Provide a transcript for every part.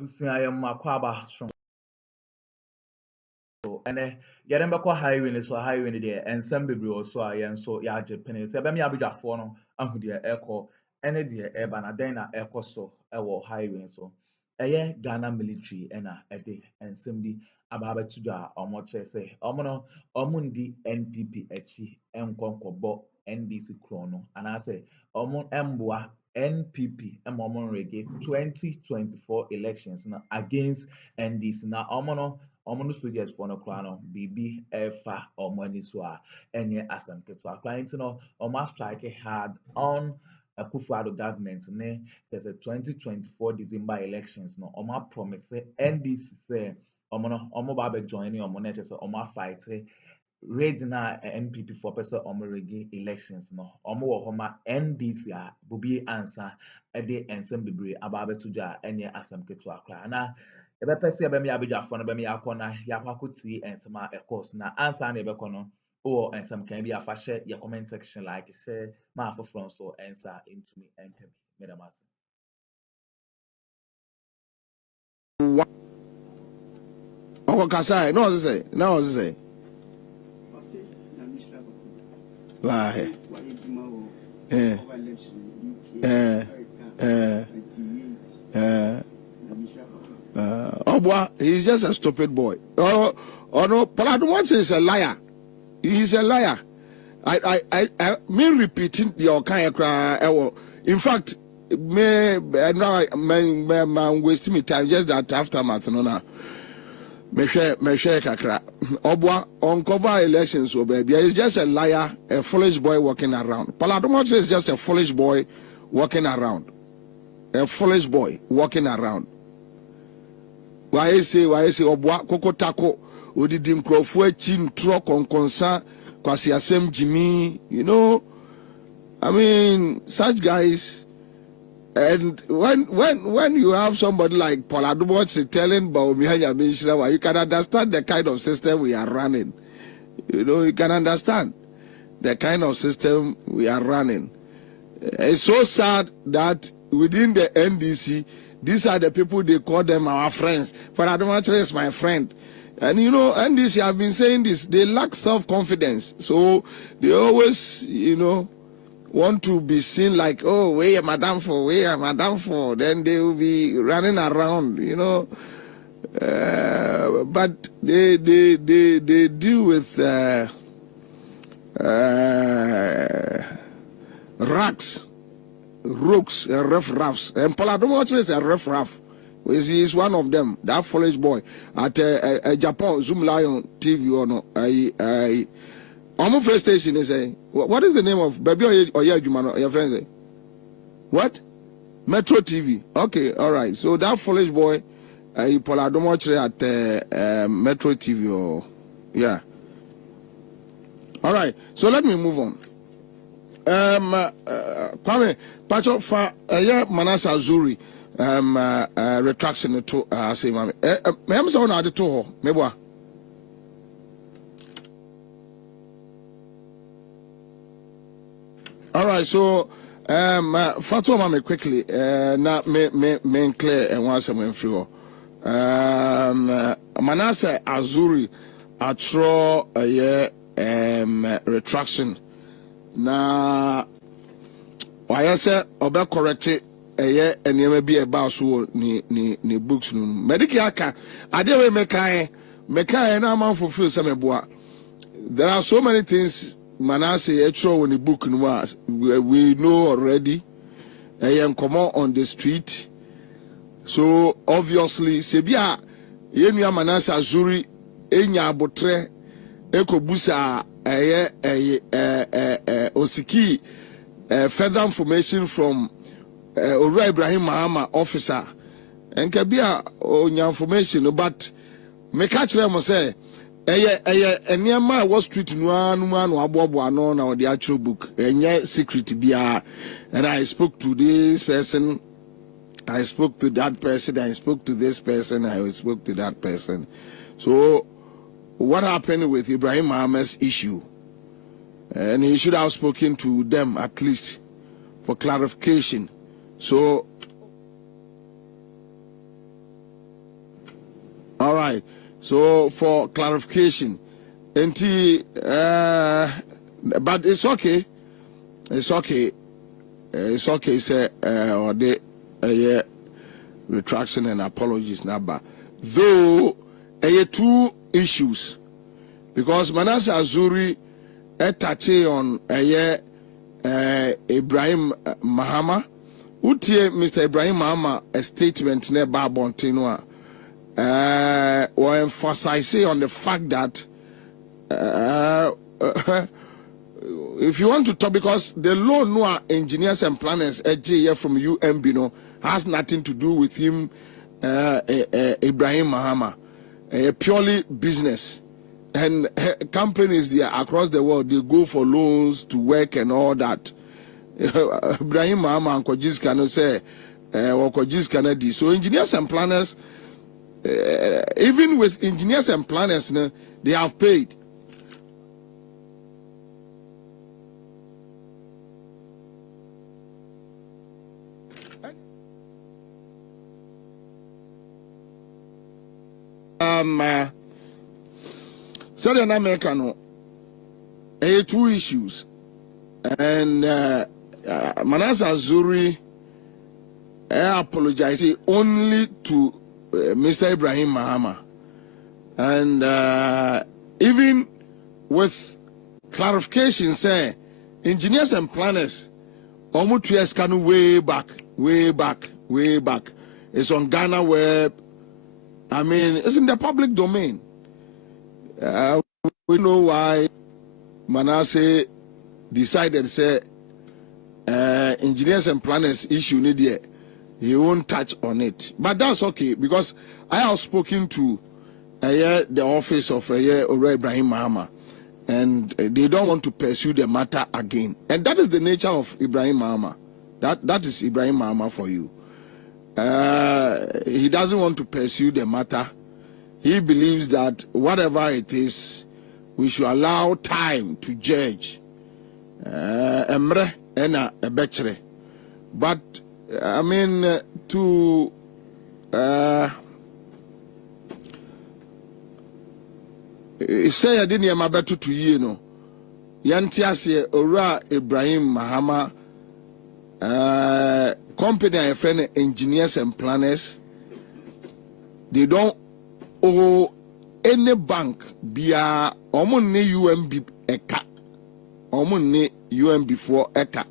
Busiayam Makwaba strong. And Yarembako highway is so highway there, and some baby also I am so yaje penny. Sebem Yabija Fono, and who dear echo, and a dear Ebana Dana echo so, a highway so. Ghana military a day and Simbi Ababa Tuja or Moche say, Omono, Omundi NPP Echi, Mkonkobo, NDC Chrono, and I say, Omon Mbwa NPP, Momon Reggae 2024 elections now against NDC. Now, Omono soldiers for no crown, BB, Efa, or money so, any asam keto. Client no, Oma strike hard on Akuffo government ne there's a 2024 December elections no Oma promise NDC say Omo ba be join Omo na say Oma fight raid na NPP for person Omo regi elections no Omo wo homa NDC a bubi answer e de ensem bebre aba betuja enye asem keto akra na ebe pese ebe me abedwafo no be me yakona yakwakoti ensema e course na answer na ebe kono or and some can be a fashion your comment section like I said my for so answer into me and madam Oh, Kasai, no, say, no, say. Why? Oh, boy, he's just a stupid boy. Oh no, Paladumwatch is a liar. He's a liar. Me repeating the kind of in fact, me now I'm wasting my time just that aftermath. No, now. Me share kakra. Obwa uncover elections, oh baby. He's just a liar, a foolish boy walking around. Paladumwatch is just a foolish boy walking around. A foolish boy walking around. Why say obwa koko tako odidi nkrofo achi ntro konkonsa kwasi asem Jimmy, you know. I mean, such guys. And when you have somebody like Paladumwatch telling Bawumia, you can understand the kind of system we are running. You know, you can understand the kind of system we are running. It's so sad that within the NDC, these are the people they call them our friends. Paladumwatch is my friend. And you know, NDC have been saying this, they lack self-confidence. So they always, you know, want to be seen like, oh, where am Madame for? Then they will be running around, you know. But they deal with racks, rooks, and riff-raffs. And Paladumwatch is a riff-raff. He is one of them, that foolish boy. At Japan, Zoom Lion TV or no, Omo first station is a what is the name of baby or your friends say? What? Metro TV. Okay, all right. So that foolish boy, Paladumwatch at Metro TV or yeah. All right. So let me move on. Kwame, Pacho fa Manasa Zuri retraction to say mami. Me am so na de to ho. Meboa. All right, so Fatuma me quickly na me clear and once I'm in free. Manasa Azuri atro retraction na why say obe correct and you may be about so ni books no medical ade we mekai na man fulfill some boa. There are so many things Manasseh Etro in the book we know already. I am common on the street. So obviously Sebia Yenya Manasseh Azuri Enya Botre Eko Busa Osiki further information from Ora Ibrahim Mahama officer and Kabia onya information but me catch them say Eniama was street no aboabo no na the actual book enye secret bia and I spoke to this person, I spoke to that person, I spoke to this person, I spoke to that person. So what happened with Ibrahim Mahama's issue? And he should have spoken to them at least for clarification. So right. So for clarification, but it's okay. It's okay. It's okay. Say or the retraction and apologies number. Though two issues, because Manasseh Azuri touched on Ibrahim Mahama. Utie Mr. Ibrahim Mahama a statement near Bontino or emphasize on the fact that if you want to talk, because the law no engineers and planners from UMB no has nothing to do with him, Ibrahim Mahama, purely business. And companies there across the world, they go for loans to work and all that. Ibrahim Mahama and Kojis cannot say, or Kojis cannot do. So engineers and planners, even with engineers and planners, they have paid. So the American, two issues, and Manasseh Azuri apologizing only to Mr. Ibrahim Mahama, and even with clarification, say engineers and planners, almost 2 years can way back. It's on Ghana web. I mean, it's in the public domain. We know why Manasseh decided to say engineers and planners issue need yet. He won't touch on it. But that's okay, because I have spoken to the office of Ibrahim Mahama, and they don't want to pursue the matter again. And that is the nature of Ibrahim Mahama. That is Ibrahim Mahama for you. He doesn't want to pursue the matter. He believes that whatever it is, we should allow time to judge. Emre ena Bětr. But I mean to say I didn't hear better to you know. Yantiase Ora Ibrahim Mahama company and friend engineers and planners, they don't owe any bank via omuni UMB eka. Omuni UMB for eka.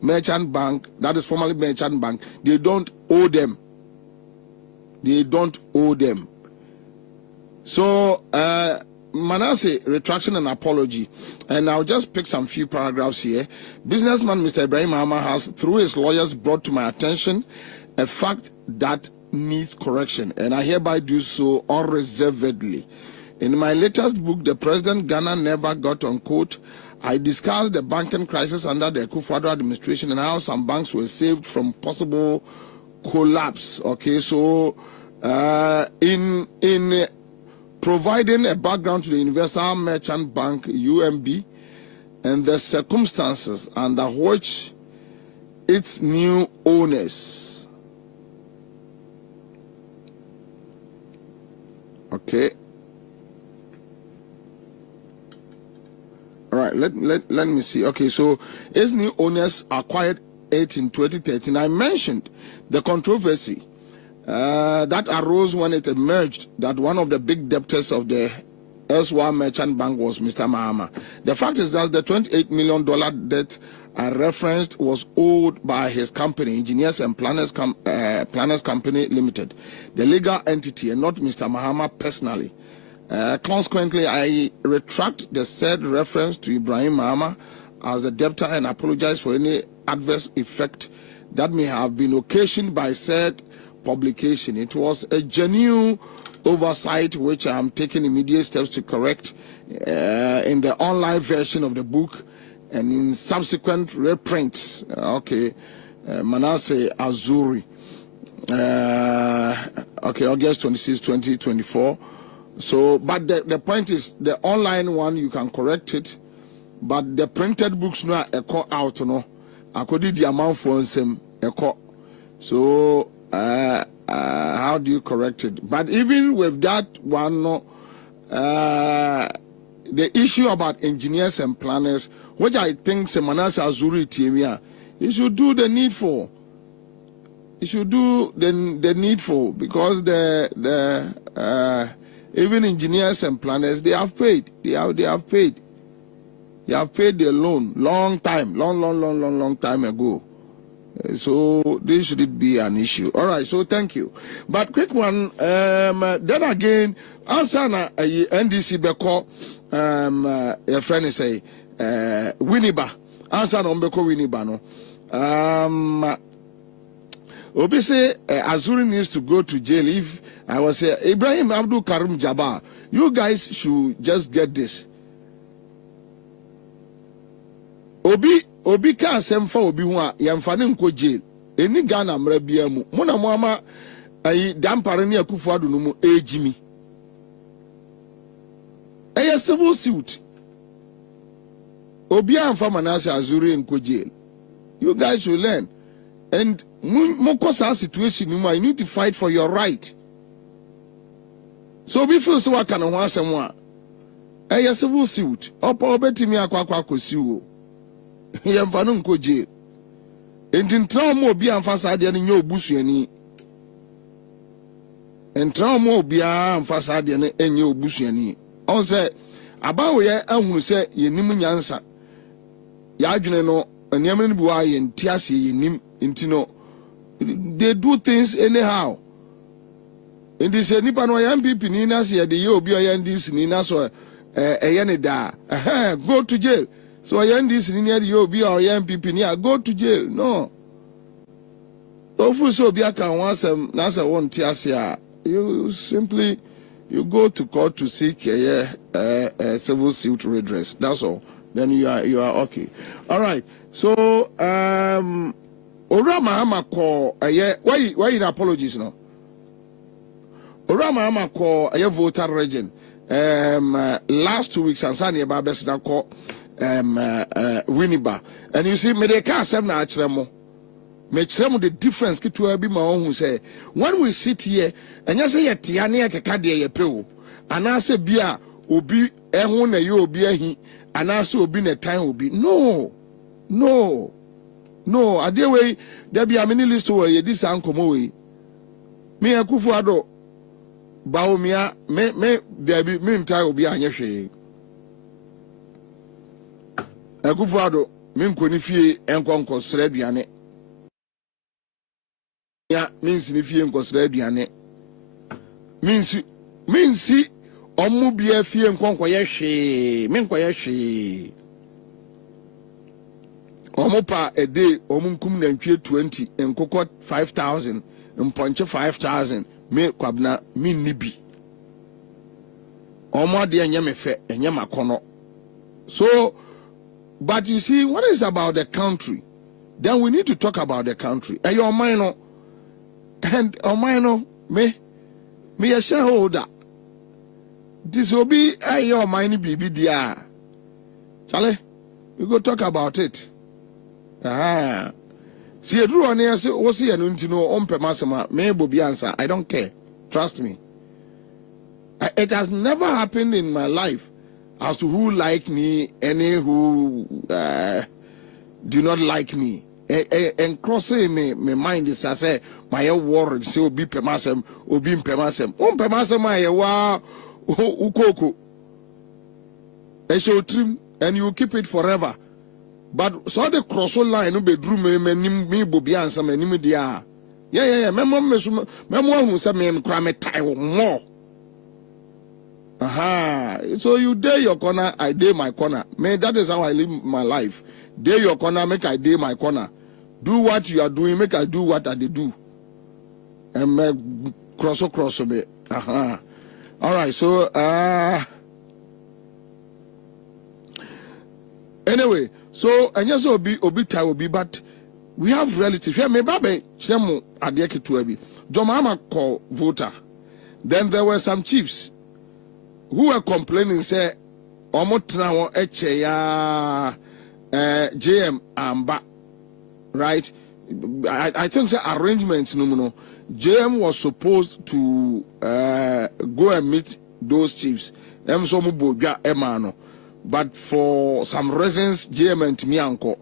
Merchant bank, that is formerly merchant bank, they don't owe them. They don't owe them. So Manasseh, retraction and apology. And I'll just pick some few paragraphs here. Businessman Mr. Ibrahim Mahama has, through his lawyers, brought to my attention a fact that needs correction, and I hereby do so unreservedly. In my latest book, The President Ghana Never Got on Quote, I discussed the banking crisis under the Akuffo administration and how some banks were saved from possible collapse. Okay, so in providing a background to the Universal Merchant Bank, UMB, and the circumstances under which its new owners, okay, all right, let me see. Okay, so its new owners acquired it in 2013. I mentioned the controversy that arose when it emerged that one of the big debtors of the Elsewhere Merchant Bank was Mr. Mahama. The fact is that the $28 million debt I referenced was owed by his company, Engineers and Planners Company Limited, the legal entity, and not Mr. Mahama personally. Consequently, I retract the said reference to Ibrahim Mahama as the debtor and apologize for any adverse effect that may have been occasioned by said publication. It was a genuine oversight which I am taking immediate steps to correct in the online version of the book and in subsequent reprints. Okay, Manasseh Azuri. Okay, August 26, 2024. So, but the point is, the online one you can correct it, but the printed books no echo out no. According the amount for some echo. So how do you correct it? But even with that one, the issue about engineers and planners, which I think Semanasa Azuri Timia, you should do the needful. You should do the needful, because the even engineers and planners, they have paid. They have paid. They have paid their loan long time ago. So this shouldn't be an issue. All right, so thank you. But quick one, then again, Ansana NDC Beko, your friend is say Winiba. Ansana Beko Winiba no. Obi say Azuri needs to go to jail. If I was say Ibrahim Abdul Karim Jabbar, you guys should just get this. Obi ka asem fa obi ho a yemfa ne nko jail. Eni Ghana mra bia mu. Mo na mo ama ayi dampare ne Akuffo Addo no mu ejimi. Eye civil suit. Obi amfa Manase Azuri nko jail. You guys should learn. And Mokosa situation, you need to fight for your right. So before so I can want someone a civil suit, or poverty me a quack you. Yamfanum ko jail. And in trauma be and facade and your bushani. And trauma be and facade and your bushani. On say about where I will say ye nimunyansa. Yajuneno and Yaman Buai and Tiasi nim. Intino, they do things anyhow. In this nipa no MPP nina say the you obi NDC nina so da go to jail. So NDC nina the you obi MPP nina go to jail. No. Ofu so obi aka wansem na say won tiasia. You simply go to court to seek a civil suit redress. That's all. Then you are okay. All right. So Ora Mahama call why in apologies no? Ora Mahama call a voter region. Last 2 weeks and Sani Babes na call Winiba. And you see me they can't say na achremo. Me chremo the difference to be my own who say when we sit here and you say yetiane akeka de ye pe o. Anase bia obi ehun na ye obi ahi anase obi na time obi. No, I dare way there be a mini list where this uncle way. Me Akuffo Addo Bawumia me there be me entire will be a yeshe. Akuffo Addo me nkonifie enkonko sreduane. Ya means nifie enkonko sreduane. Means omu bia fie enkonko yeshe. Me enkonko yeshe. Omopa a day, omunkum nantwie 20, and cocoa 5,000, and punch 5,000, me kwabna, me nibi. Omo de nyamefe, and yamakono. So, but you see, what is about the country? Then we need to talk about the country. And your minor, and minor, me a shareholder. This will be a your minor baby, dear. Charlie, we go talk about it. See a drew on here, so what's here? No, on Pemasama, may be answer. I don't care. Trust me. It has never happened in my life as to who like me, any who do not like me. And crossing my mind is I say, my word, so be Pemasam, or be Pemasam. On Pemasam, I wa ukoko. And so trim, and you keep it forever. But so the cross line no bedroom me bobi answer me nim dia. Yeah. Memo who say me nkra me tie more. So you dare your corner, I dare my corner. Man, that is how I live my life. Dare your corner, make I dare my corner. Do what you are doing, make I do what I do. And me cross me. All right, so anyway, so and yes, obi tie obi, but we have relatives. Here, me babe chemo adeke to ebi. Mahama call voter. Then there were some chiefs who were complaining, say, "Omotra won eche ya JM amba," right? I think the arrangements no. JM was supposed to go and meet those chiefs. But for some reasons, JM and me uncle,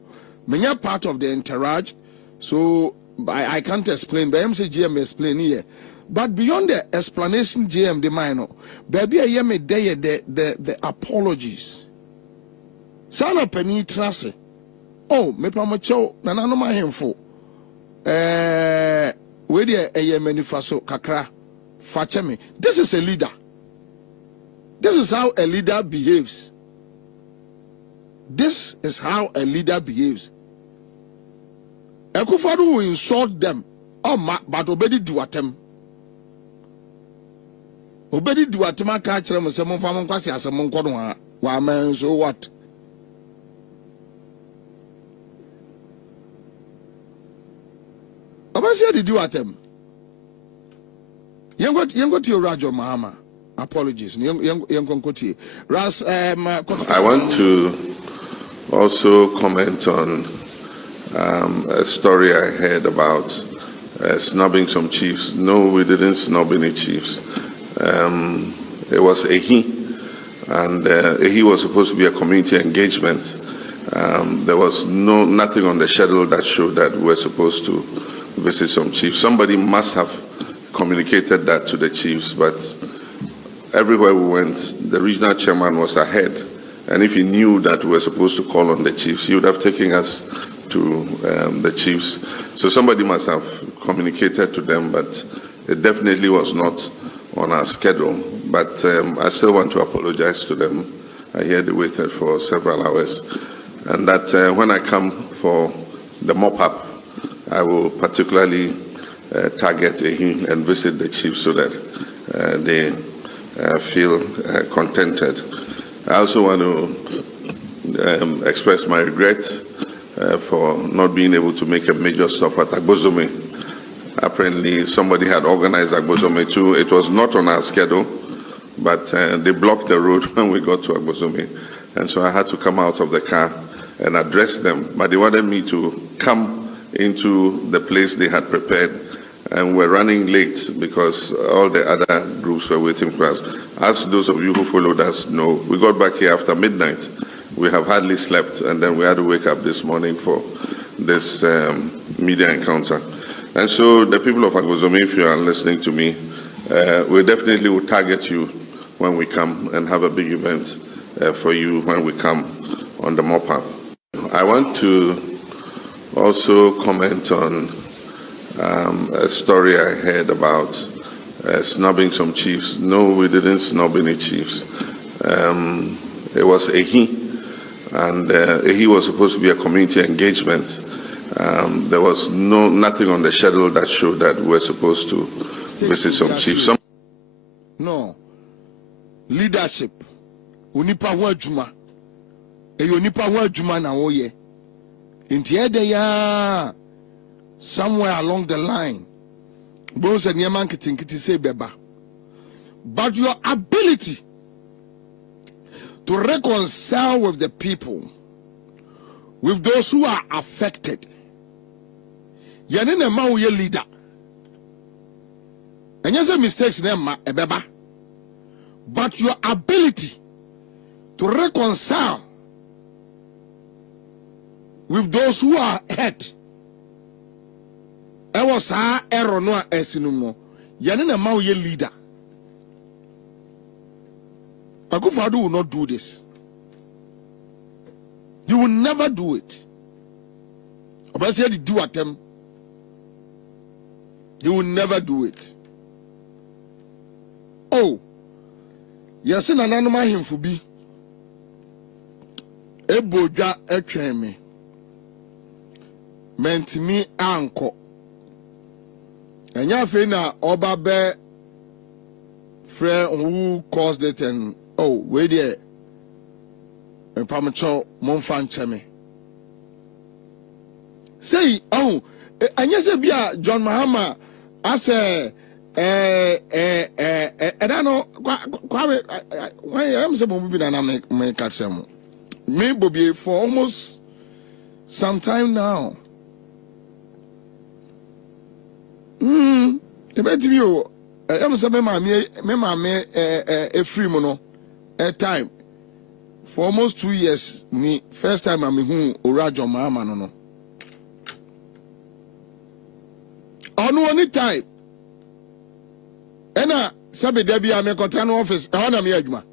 many part of the entourage, so I can't explain. But I'm saying JM explain here. But beyond the explanation, JM the minor, baby, I am a day the apologies. Sana penny trace. Oh, me pamacho nanano ma hemfo. Where the manifesto kakra facheme. This is a leader. This is how a leader behaves. This is how a leader behaves. Akuffo will insult them. Oh, but obedi duatem. Obedi duatem ka kire mo se mo fa mo kwase asem nkodo wa man so what? Obasi did you at them? Young got to your Rajo Mahama. Apologies. Ras, I want to also comment on a story I heard about snubbing some chiefs. No, we didn't snub any chiefs. It was a he, and a he was supposed to be a community engagement. There was nothing on the schedule that showed that we were supposed to visit some chiefs. Somebody must have communicated that to the chiefs, but everywhere we went, the regional chairman was ahead, and if he knew that we were supposed to call on the chiefs, he would have taken us to the chiefs. So somebody must have communicated to them, but it definitely was not on our schedule. But I still want to apologize to them. I hear they waited for several hours, and that when I come for the mop-up, I will particularly target and visit the chiefs so that they feel contented. I also want to express my regret for not being able to make a major stop at Agbozome. Apparently, somebody had organized Agbozome too. It was not on our schedule, but they blocked the road when we got to Agbozome, and so I had to come out of the car and address them. But they wanted me to come into the place they had prepared, and we're running late because all the other groups were waiting for us. As those of you who followed us know, we got back here after midnight. We have hardly slept, and then we had to wake up this morning for this media encounter. And so the people of Agbozome, if you are listening to me, we definitely will target you when we come and have a big event for you when we come on the mop-up. I want to also comment on a story I heard about snubbing some chiefs. No, we didn't snub any chiefs. It was a he, and a he was supposed to be a community engagement. There was nothing on the schedule that showed that we were supposed to visit some chiefs. No. Leadership. Unipa wajuma. Unipa wajuma na oye. Somewhere along the line, but your ability to reconcile with the people, with those who are affected, leader. And yes, mistakes but your ability to reconcile with those who are hurt. I was a error no esinumo. Yanina ma ye leader. Akuffo will not do this. You will never do it. Obasi the do attempt. You will never do it. Oh, yes, in an animal him for be. Eboja etweme. Meant me anko. And ya na oba be friend who caused it and oh wait there. And pamacho monfan cheme. Say oh and yes be John Mahama as a and I know when I'm saying be na me catch him. Me Bobby for almost some time now. The better you, I'm saying, a free mono, a time. For almost 2 years, ni first time I'm in Urajo Mahama no. On one time, Ena sabi debi ame kontrano office. Ehona me adwuma.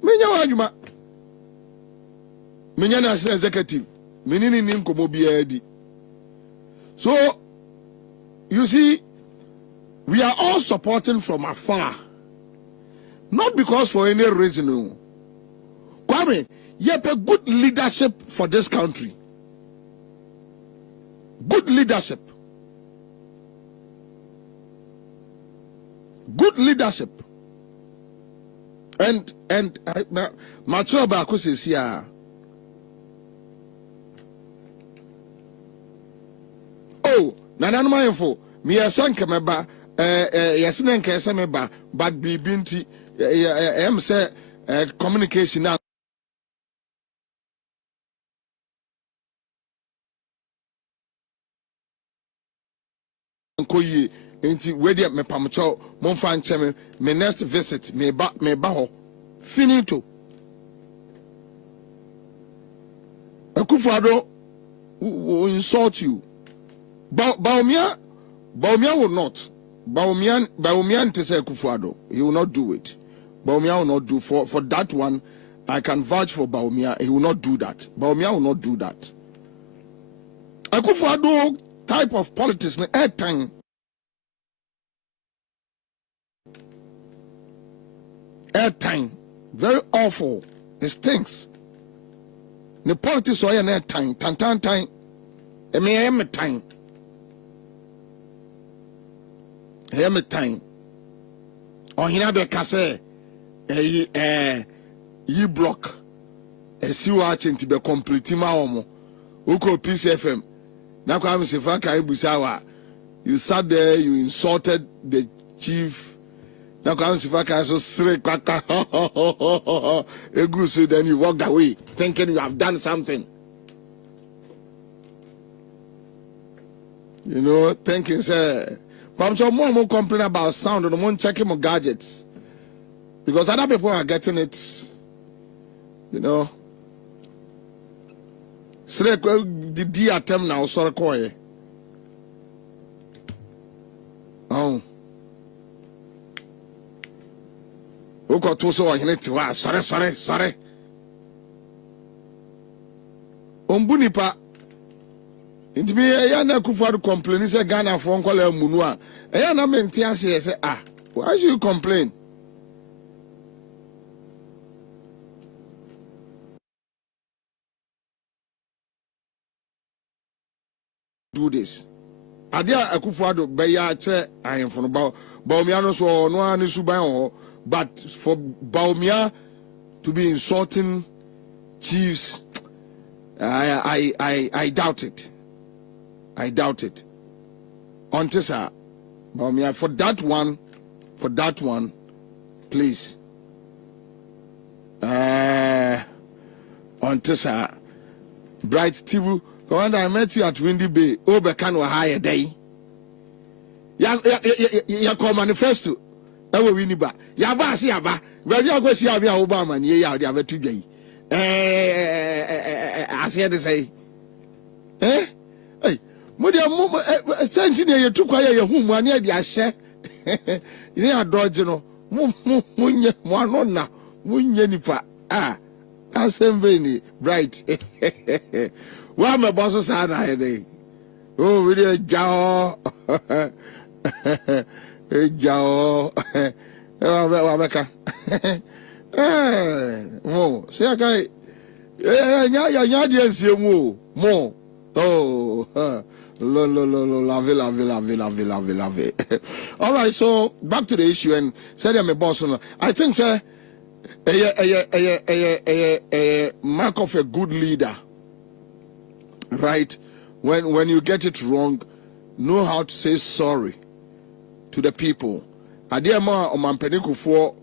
Menya adwuma. Menya national executive. Menini ni nkomo bia di. So you see, we are all supporting from afar. Not because for any reason. No. Kwame, you have a good leadership for this country. Good leadership. Good leadership. And mature baako says here. Oh, nananuma info. Me asanke meba. Yasine nke ese meba. But bibinti. Say communication now. Koyi enti wedi me pamcho monfa nche me next visit me ba ho finito. Akuffo Addo will insult you. Bawumia will not. Bawumia to say Akuffo Addo. He will not do it. Bawumia will not do for that one. I can vouch for Bawumia. He will not do that. Bawumia will not do that. Akuffo Addo type of politics na airtime. Airtime. Very awful. It stinks. The politics are an airtime. Time. I mean, time. Time. Or he be kase ye block si watching to be complete ma omo uko Peace FM na kwa me sefa kai busawa you sat there, you insulted the chief na kwa me sefa kai so sre kwaka egu so then you walked away thinking you have done something, you know, thinking say but so more complain about sound and more checking more gadgets because other people are getting it, you know. So the D attempt now sorry koi. Oh. Oko to so hine tiwa sorry. Ombunipa Inti me ya na Akuffo Addo complain say Ghana for nkwala munu a ya na mentia say why should you complain? Do this. Adia Akuffo Addo be ya che ahemfo no Bawumia no so no ani suban ho, but for Bawumia to be insulting chiefs, I doubt it. I doubt it. Until sir, Bawumia, for that one, please. Until sir, Bright Tibu, Commander, I met you at Windy Bay. Obekan wa higher day. Ya call manifesto. That will win ba. Ya ba si aba. Where you go see Abia Obama and ye ya the other 2 days. I said to say, hey. Modia sentinel you took away your home one year the ashe. You are dodging no munye mwanona munye nipa asembeni bright. Wa me boss sana hede. Oh really jao. Jao. Wa meka. Mo se akai nya di ensie mu mo. Oh, love. All right, so back to the issue and said I'm a boss. I think, sir, a mark of a good leader, right? When you get it wrong, know how to say sorry to the people. Adiama omampeniku for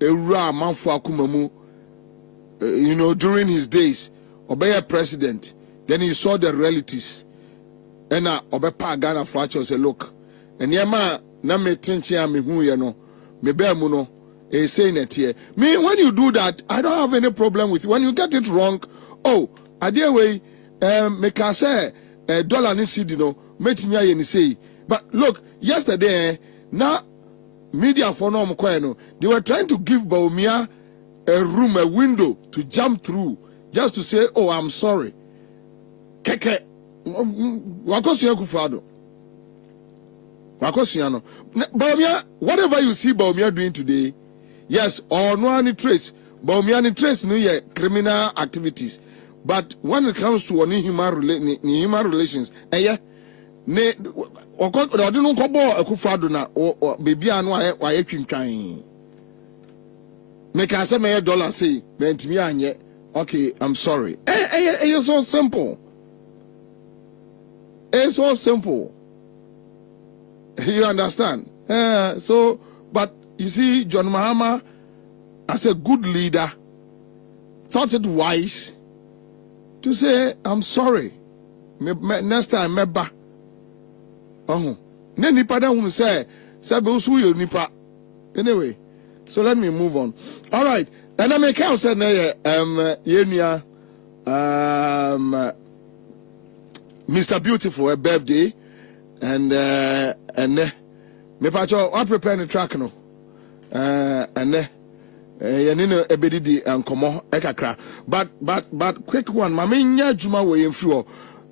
Eura manfo akumamu, you know, during his days, obey a president. Then he saw the realities. ena obepa Ghana for actually say look enema na me tinchia me hu ye no me be mu no e say net here me when you do that I don't have any problem with you. When you get it wrong, oh adie way me can say dollar ni cedi no metimi aye ni say. But look, yesterday na media for no no they were trying to give Bawumia a room, a window to jump through just to say, oh, I'm sorry. Keke wakosu Akuffo Addo. Wakosu Bawumia, whatever you see Bawumia doing today, yes, or no any trace. Bawumia any trace no ye criminal activities. But when it comes to human relations, ne ɔde no nkɔbɔ Akuffo Addo na beebi a no wayɛ twintwan meka sɛ mɛyɛ dollar sei mɛntumi anyɛ okay I'm sorry it's so simple, it's so simple, you understand. So but you see John Mahama as a good leader thought it wise to say I'm sorry next time meba. Oh, ne nipa da hu say be usu yo nipa. Anyway, so let me move on. All right, and I make out say na yenua Mr. Beautiful a birthday and me pacho I prepare the track no and yenino ebedidi ankomo ekakra but quick one mama nya juma we mfiri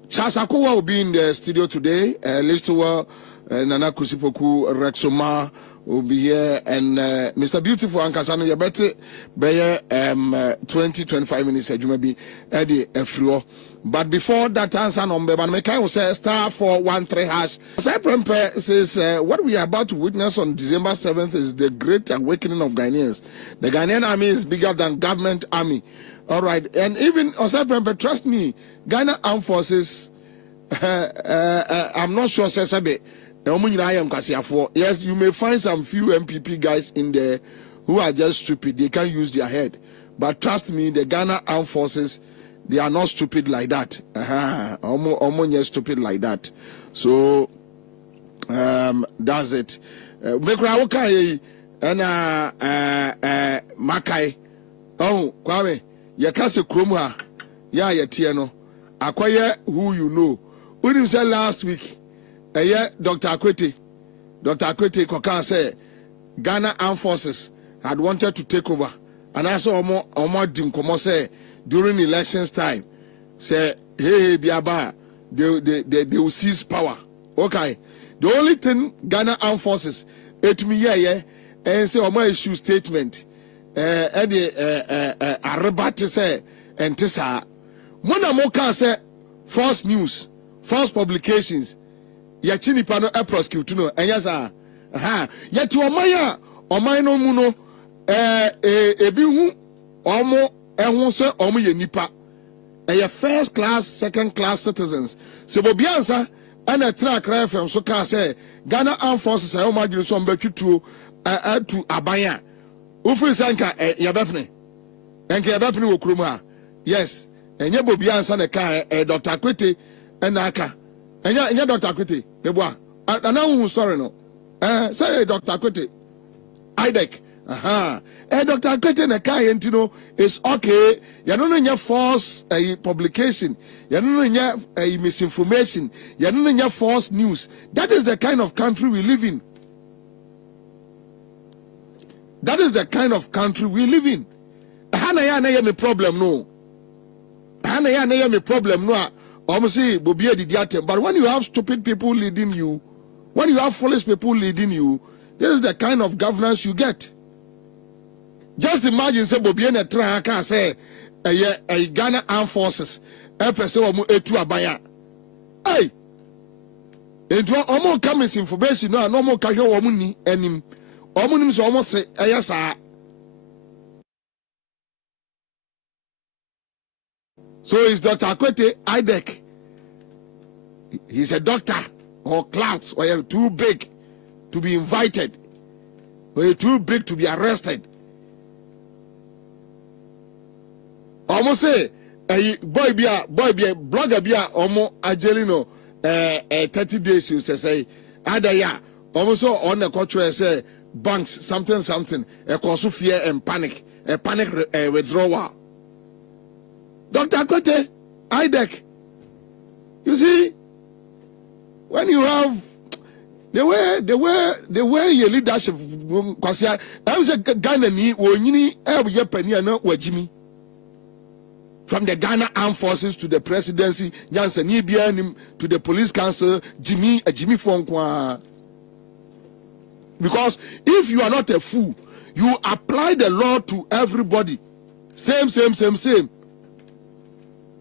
Charles Akowa will be in the studio today. Listowa, Nana Kusipoku, Rexoma will be here, and Mr. Beautiful Ankasano Yabete, Bayer 20-25 minutes, you may be Eddie Efruo. But before that answer number, Mekai will say *413#. Cyprempe says what we are about to witness on December 7th is the great awakening of Ghanaians. The Ghanaian army is bigger than government army. All right, and even Osapempe, trust me, Ghana Armed Forces. I'm not sure, Sesabe. Yes, you may find some few MPP guys in there who are just stupid. They can't use their head. But trust me, the Ghana Armed Forces, they are not stupid like that. Almost stupid like that. So that's it. Makai. Oh, Kwame. Yakase Kromha, ya yetieno. Akwaye who you know. Unim said last week, Dr. Akwete Kokan said Ghana Armed Forces had wanted to take over. And I saw Omo Dinkomo say during elections time, say, hey, Biaba, they will seize power. Okay. The only thing Ghana Armed Forces, it me and say Omo issue statement. Arrebate say and tisa mona moka say false news, false publications yachini pano prosecute no enyasa yati omaya no mu no ebi hu omo ehun se omo ye nipa first class second class citizens se bobiansa ana track FM so ka say Ghana Armed Forces ay o ma so mbetwutuo to abanya Ufri sanka yabepne. Enke yabepne wo kurom ha. Yes. Enye bobia ansa ne ka Dr. Akwete enaka. Enye Dr. Akwete meboa. Ana hu sorry no. Say Dr. Akwete. IDEC. Dr. Akwete ne ka yentino is okay. Ya no nya false publication. Ya no nya misinformation. Ya no nya false news. That is the kind of country we live in. That is the kind of country we live in. Hanaya na me problem no. Hanaya na me problem no. Almost but when you have stupid people leading you, when you have foolish people leading you, this is the kind of governance you get. Just imagine say Bobia na try can say a Ghana Armed Forces person omo etu abaya. Hey. Into omo come information no mo ka hwe omo ni anim. Omunim so almost say ayasa. So is Dr. Akwete IDEC. He's a doctor or clerks, or you're too big to be invited, or you're too big to be arrested. Almost say a boy be a blogger be a omo ajelino 30 days you say Addo ya also on the contrary say banks something cause fear and panic withdrawal. Dr. Akwete, IDEC, you see, when you have the way your leadership, because I was a Ghana ni wonyini ye penny na wajimi. From the Ghana Armed Forces to the presidency, Jansen to the police council, Jimmy Fonkwa. Because if you are not a fool, you apply the law to everybody. Same.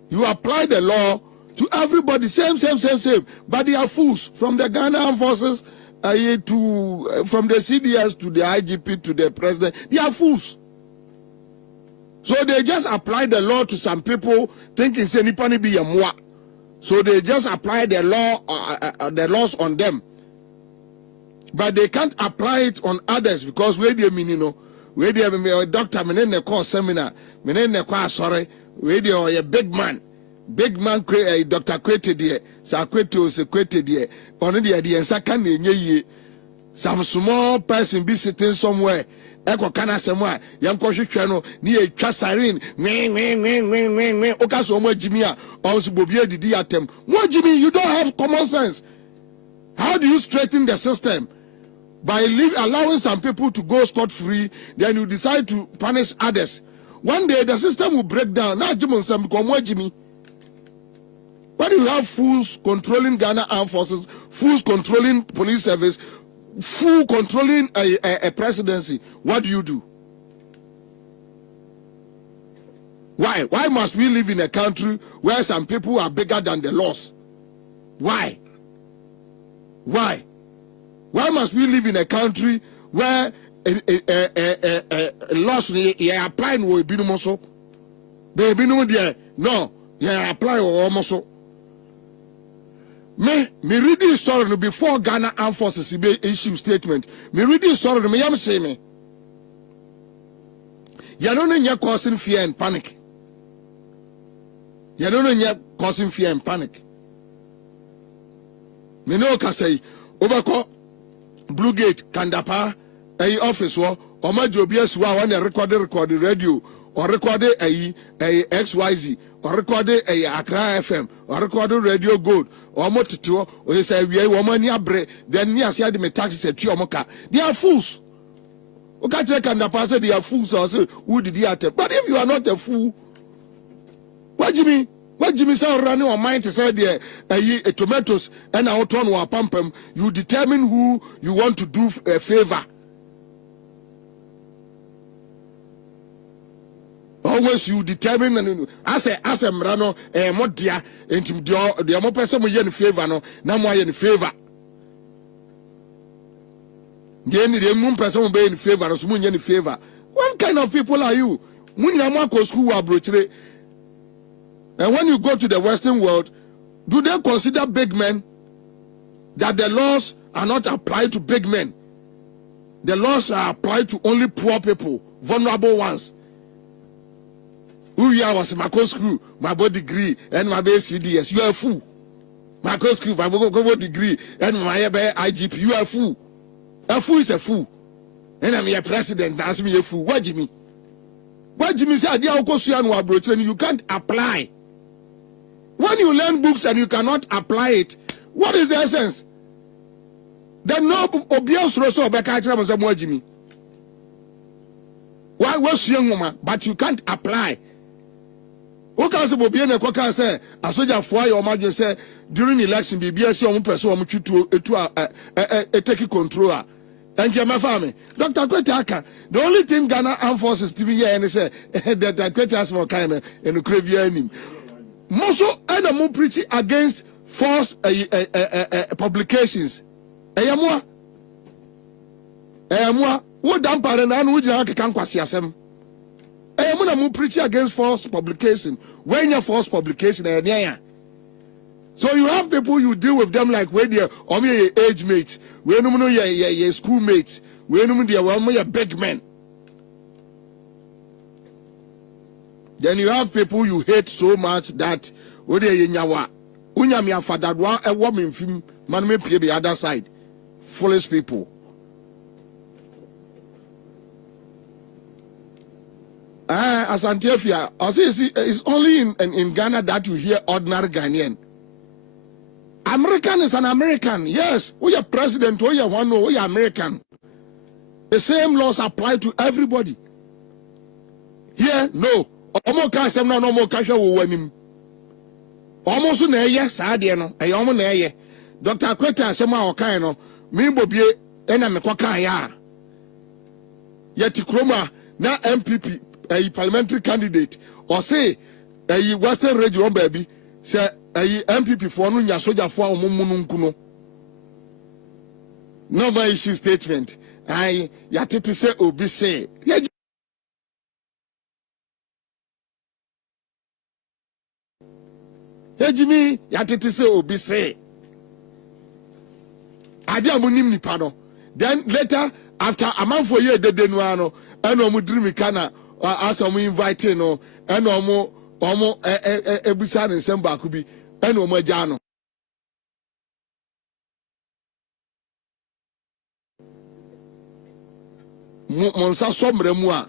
You apply the law to everybody. Same. But they are fools. From the Ghana Armed Forces from the CDS to the IGP to the president, they are fools. So they just apply the law to some people, thinking say nipani be a moi. So they just apply the laws on them, but they can't apply it on others because where they mean where they a doctor, me call seminar, me call sorry, where they are a big man create Dr. Kwete there, sa Kwete o se Kwete there, on the idea second ye some small person be sitting somewhere. Eko kana semwa yanko hwehwe no ni etwa siren we okaso mo jimi a onso bobia didi atem mo jimi. You don't have common sense. How do you straighten the system? By allowing some people to go scot free, then you decide to punish others. One day the system will break down. Now jimi some become mo jimi. When you have fools controlling Ghana Armed Forces, fools controlling police service, full controlling a presidency, what do? Why must we live in a country where some people are bigger than the laws? Why must we live in a country where laws you apply no ebinom so be ebinom there no you apply almost so. Me read this story before Ghana Armed Forces issue statement. Me read this story me yam say me. You don't know causing fear and panic. You don't know causing fear and panic. Me no ka say obako Blue Gate Kandapa office wo o ma jobias wa wan record radio or record XYZ or record Accra FM or record Radio Gold or motito or say we woman ya bre then near say the taxi say tuomoka. They are fools. Okay, check and the pastor they are fools or say who did he attack? But if you are not a fool, what do you mean? What Jimmy say running on mind to say there tomatoes and our turn or pumpum, you determine who you want to do a favor. Always you determine and as a mrano modia into the more person we in favor no more in favor. The moon person will be in favor as moon in favor. What kind of people are you? When you are school abroad, and when you go to the Western world, do they consider big men that the laws are not applied to big men? The laws are applied to only poor people, vulnerable ones. Who you are was my school, my body degree, and my CDS. You are a fool. My school, my body degree, and my IGP. You are a fool. A fool is a fool. And I'm your president. Ask me a fool. What do you mean? What do you mean? You can't apply. When you learn books and you cannot apply it, what is the essence? Then no obvious roso beka Jimmy. Why was young woman? But you can't apply. What can say a soldier for your imagine say during election BBS on person to take control. Thank you, my family. Dr. Kwete, the only thing Ghana Armed Forces TV here and say that Kwete has more kind of in the Caribbean. Moso and a more preaching against false publications. Eyamwa, what damn parent and which I can't quasiasem. Eyamuna more preaching against false publication. When you're false publication, so you have people you deal with them like when they're your age mates, when your schoolmates, when they're big men. Then you have people you hate so much that when Unya mi afadadwa a woman film man me pay the other side. Foolish people. As Antiafia, I say it's only in Ghana that you hear ordinary Ghanaian. American is an American. Yes, we are president, we are one, we are American. The same laws apply to everybody. Here, no. Omo ka sem no mo ka hwe wo wanim. Omo so na eye saade no, eye omo na eye. Dr. Akweta asem a okan no, me bobie na me kokan ya. Yeti kroma na MPP a parliamentary candidate or say a Western region baby say a MPP for no nya soja for omumunu nkuno. No my issue statement. I yatete say obi say. Jimmy, yatete say obi say. Ade amunim nipa no. Then later after a month for year de denuano and omu dream kana as omu invite no and omu ebusa ne nsem ba kubi and omu agya no. Monsa somre mu a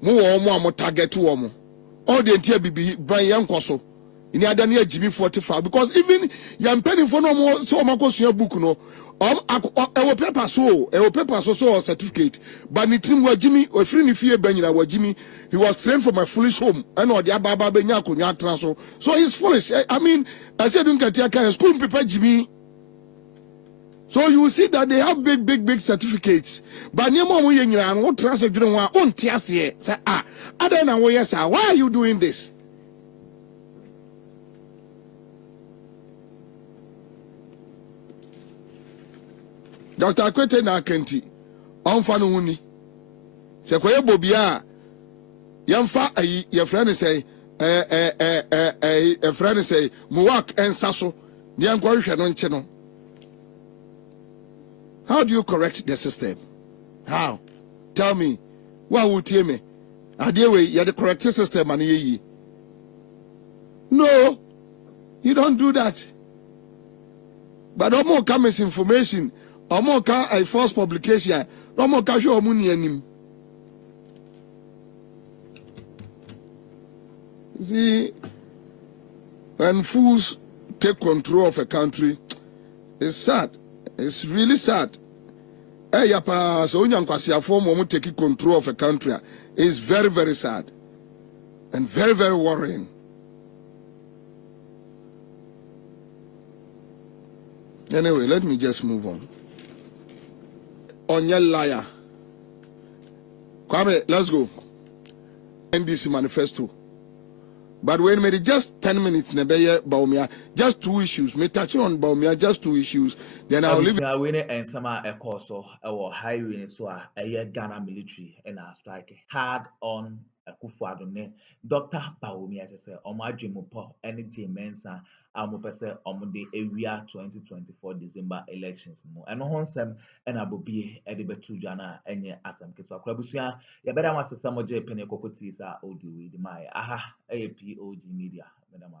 mu wo omu a mo target wo mo. All the entia bibi ban yankoso. In the Jimmy 45 because even young penny for no more so much book no paper so certificate but nitim wa Jimmy or free fear benina wa Jimmy he was trained from a foolish home and or the ababa benya kunya transfer so he's foolish. I mean I said don't get your school paper Jimmy. So you see that they have big certificates. But no more we and what transfer you don't want on say I don't know yes sir why are you doing this? Dr. Akwete na Kenti onfa no huni se koye bobia yemfa ayi ye friend say a friend say muwak ensaso ne enko hwe no nche no. How do you correct the system? How? Tell me. What would you me? Adewe you the correct system and ye. No. You don't do that. But no more comes information. Omo ka a false publication. Omo ka hwe omu ni anim. See, when fools take control of a country, it's sad. It's really sad. Eh yapa so onyankwase form omo take control of a country. It's very sad and very worrying. Anyway, let me just move on. On your liar. Kwame, let's go. NDC manifesto. But when maybe just 10 minutes, Bawumia, just 2 issues. Me touching on Bawumia, just 2 issues. Then I'll leave it. I win and some a course or highway so a year Ghana military and a strike hard on Akuffo Addo. Dr. Bawumia say, Oma Dreamupo, energy mensa, Amopese, Omunde area 2024 December elections. And on some and Abobi, Edibetu Jana, and ye Assam Kitwa Krabusia, ya better was some of J. Penny Cocotis are Odu with my POG Media, Madam.